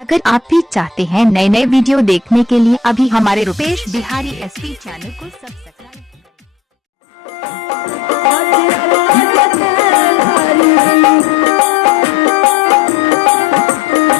अगर आप भी चाहते हैं नए नए वीडियो देखने के लिए अभी हमारे रुपेश बिहारी एसपी चैनल को सब्सक्राइब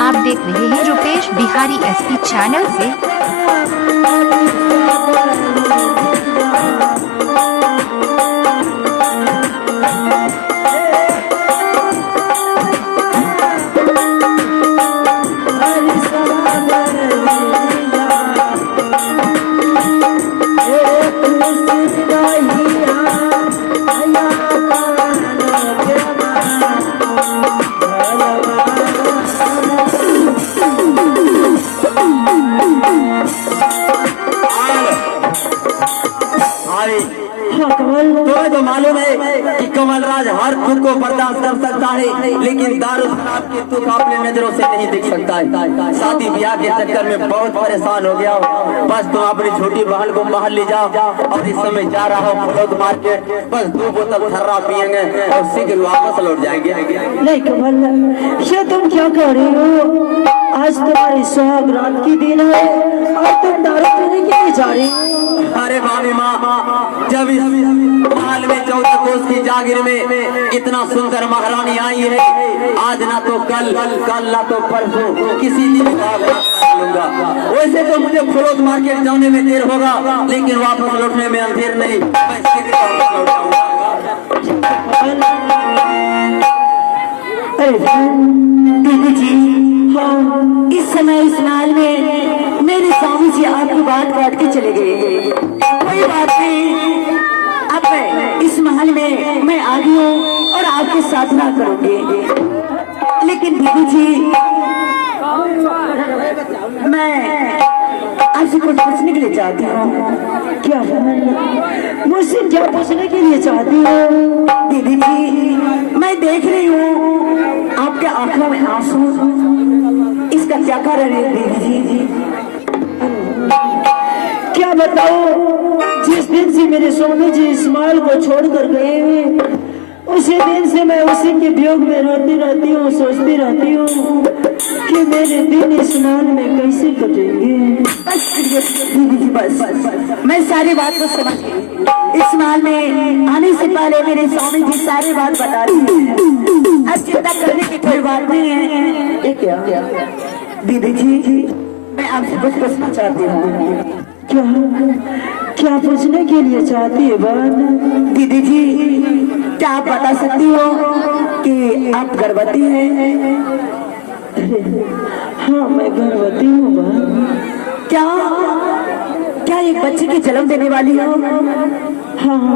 आप देख रहे हैं रुपेश बिहारी एसपी चैनल से। तुम्हें तो मालूम है कि कमलराज हर दुख को बर्दाश्त कर सकता है, लेकिन दारू शराब की दुख अपने नजरों से नहीं देख सकता है। शादी ब्याह के चक्कर में बहुत परेशान हो गया हूँ। बस तुम अपनी छोटी बहन को बाहर ले जाओ और इस समय जा रहा हूँ फलोद मार्केट। बस 2 बोतल खर्रा पियेंगे और शीघ्र वापस लौट जाएंगे। नहीं कमल, ये तुम क्या कर रही हो? आज तुम्हारी सुहाग रात की दिन है और तुम दारू पीने के लिए जा रही हो। अरे भाभी माँ, जब इस महल में 14 कोस की जागीर में इतना सुंदर महारानी आई है, आज ना तो कल ना तो परसों किसी दिन लूंगा। वैसे तो मुझे फलोद मार्केट जाने में देर होगा, लेकिन वापस लौटने में अंधेर नहीं। मैं शीघ्र वापस लौट जाऊंगा। अरे दीदी जी, हाँ, इस समय इस महल में मेरे स्वामी जी आपकी बात काट के चले गए। कोई बात नहीं, अब मैं इस महल में मैं आ गई हूँ और आपके साथ ना करूंगी। लेकिन दीदी जी, मैं आपसे कुछ पूछने के लिए चाहती हूँ। क्या मुझसे क्या पूछने के लिए चाहती हूँ? दीदी जी, मैं देख रही हूँ आपके आंखों में आंसू, इसका क्या कारण है दीदी जी? क्या बताओ, जिस दिन से मेरे स्वामी जी इस महल को छोड़कर गए हैं, उसी दिन से मैं उसी के वियोग में रोती रहती हूँ, सोचती रहती हूँ कि मेरे दिन इस महल में कैसे कटेंगे। दीदी जी, बस मैं सारी बात को समझ गई। इस महल में आने से पहले मेरे स्वामी जी सारी बात बता रही है। अब चिंता करने की कोई बात नहीं है। ये क्या दीदी जी, मैं आपसे कुछ पूछना चाहती हूँ। क्या पूछने के लिए चाहती है बात? दीदी जी, क्या आप बता सकती हो कि आप गर्भवती हैं? हाँ, मैं गर्भवती हूँ बात। क्या एक बच्चे की जन्म देने वाली हो? हाँ।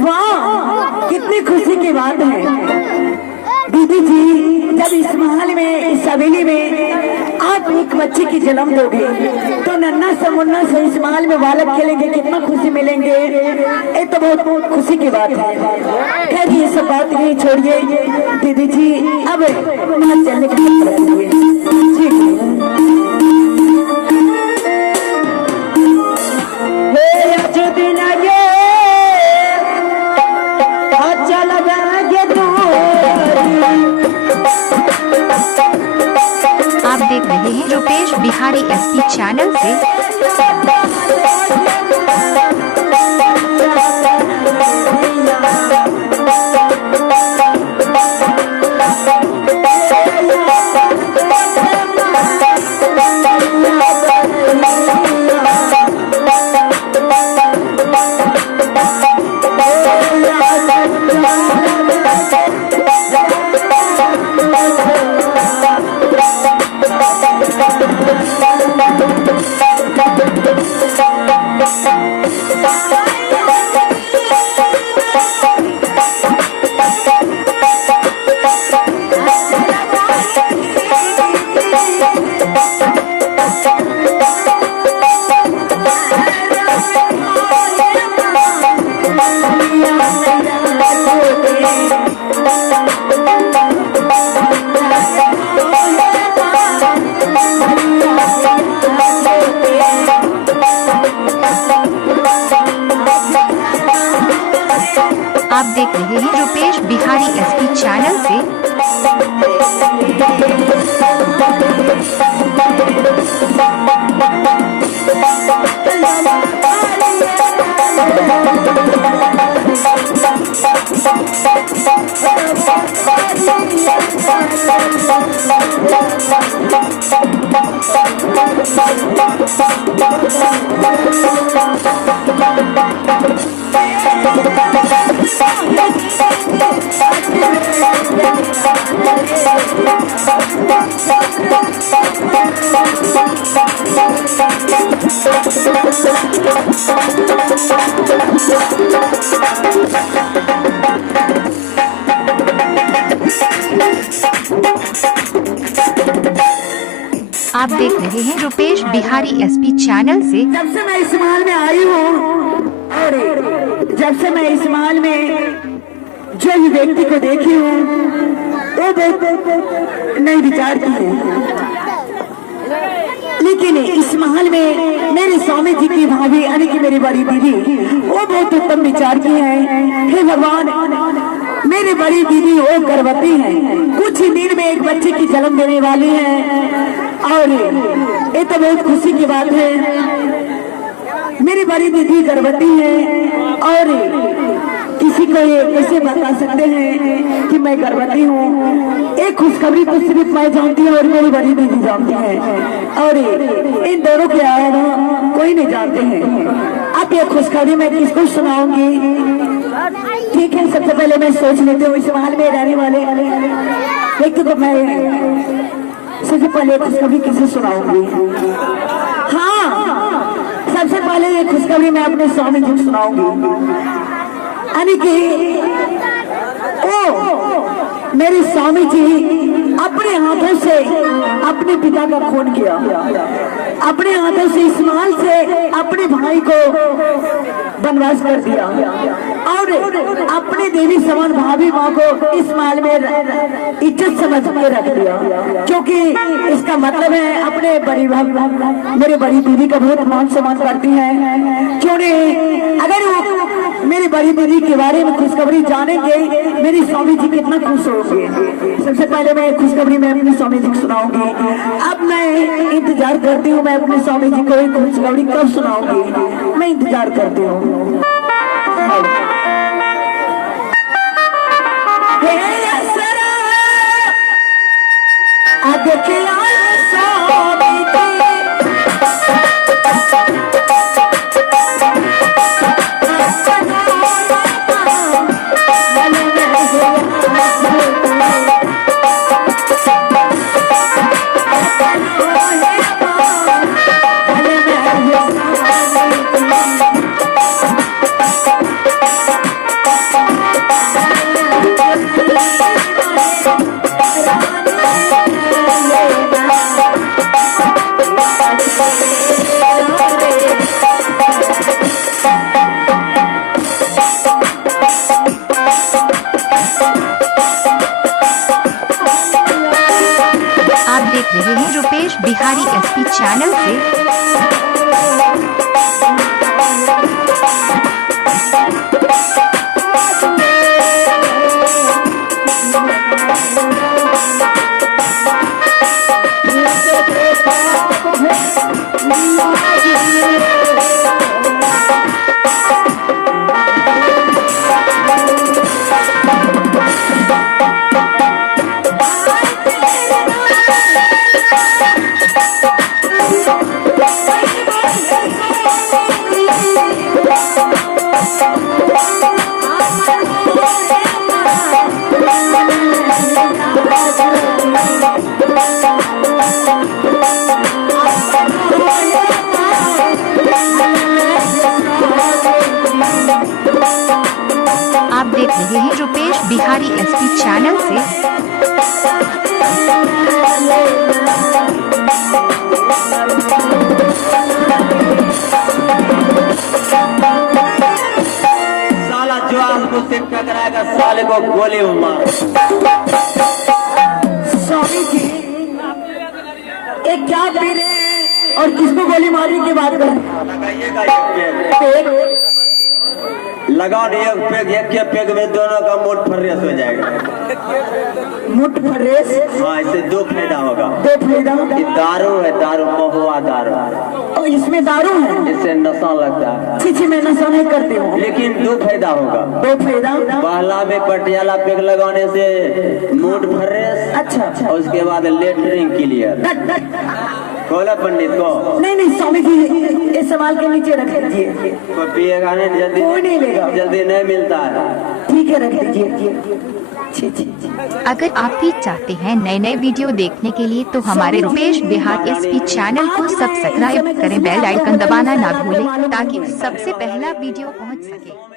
वाह, कितनी खुशी की बात है दीदी जी। जब इस महल में, इस हवेली में आप एक बच्चे की जन्म दोगे तो नन्ना से मुन्ना से इस महल में बालक खेलेंगे, कितना खुशी मिलेंगे। ये तो बहुत खुशी की बात है। खैर, ये सब बात नहीं, छोड़िए दीदी जी। अब महल चलने की आप देख रहे हैं रुपेश बिहारी एसपी चैनल से। आप देख रहे हैं रुपेश बिहारी एसपी चैनल से। आप देख रहे हैं रुपेश बिहारी एसपी चैनल से। जब से मैं इस महल में आई हूँ और जब से मैं इस महल में जो ही व्यक्ति को देखी हूँ वो बहुत नई विचार की है, लेकिन इस महल में मेरे स्वामी जी की भाभी यानी कि मेरी बड़ी दीदी वो बहुत उत्तम विचार की है। हे भगवान, मेरी बड़ी दीदी वो गर्भवती है, कुछ ही दिन में एक बच्चे की जन्म देने वाली है और ये तो बहुत खुशी की बात है। मेरी बड़ी दीदी गर्भवती है और किसी को ये कैसे बता सकते हैं कि मैं गर्भवती हूँ। एक खुशखबरी तो सिर्फ मैं जानती हूँ और मेरी बड़ी दीदी जानती है और इन दोनों के अलावा कोई नहीं जानते हैं। अब ये खुशखबरी मैं किसको सुनाऊंगी? ठीक है, सबसे पहले मैं सोच लेती हूँ इस महल में रहने वाले एक तो मैं सबसे पहले खुशखबरी किसे सुनाऊंगी? हाँ, सबसे पहले ये खुशखबरी मैं अपने स्वामी जी को सुनाऊंगी। यानी कि ओ मेरे स्वामी जी अपने हाथों से अपने पिता का खून किया, अपने हाथों से इस महल से अपने भाई को वनवास कर दिया और अपने देवी समान भाभी माँ को इस महल में इज्जत समझ के रख दिया, क्योंकि इसका मतलब है अपने बड़ी मेरी बड़ी दीदी का बहुत मान सम्मान करती है। क्यों नहीं, अगर वो मेरी बड़ी दीदी के बारे में खुशखबरी जानेंगे मेरी स्वामी जी कितना खुश होंगे। सबसे पहले मैं खुशखबरी मैं अपने स्वामी जी को सुनाऊंगी। अब मैं इंतजार करती हूँ मैं अपने स्वामी जी को खुशखबरी कब सुनाऊंगी, मैं इंतजार करती हूँ। आप देख रहे हैं रुपेश बिहारी एसपी चैनल से। आप देख रहे हैं रुपेश बिहारी एसपी चैनल से। साला जो आपको सिर टकराएगा साले को गोली मार। स्वामी जी एक क्या पी रहे हैं और किसको गोली मारने की बात कर रहे हैं? लगाओ एक पेग, एक के पेग में दोनों का मूड फ्रेश हो जाएगा। मुठ फ्रेश। हाँ, इससे दो फायदा होगा। दो फायदा। ये दारू है, दारू महुआ दारू। और इसमें दारू है? इससे नशा लगता है। छी मैं नशा नहीं करती हूँ। लेकिन दो फायदा होगा। दो फायदा? पहला में पटियाला पेग लगाने से मूड फ्रेश। अच्छा। और उसके बाद लेटरिंग क्लियर। बोला पंडित को। नहीं स्वामी जी, इस सवाल के नीचे रख दीजिए। कोई पिएगा नहीं जल्दी? कोई नहीं लेगा। जल्दी नहीं मिलता है। ठीक है, रख दीजिए। अगर आप भी चाहते हैं नए नए वीडियो देखने के लिए तो हमारे रुपेश बिहार एसपी चैनल को सब्सक्राइब करें, बेल आइकन दबाना ना भूलें ताकि सबसे पहला वीडियो पहुंच सके।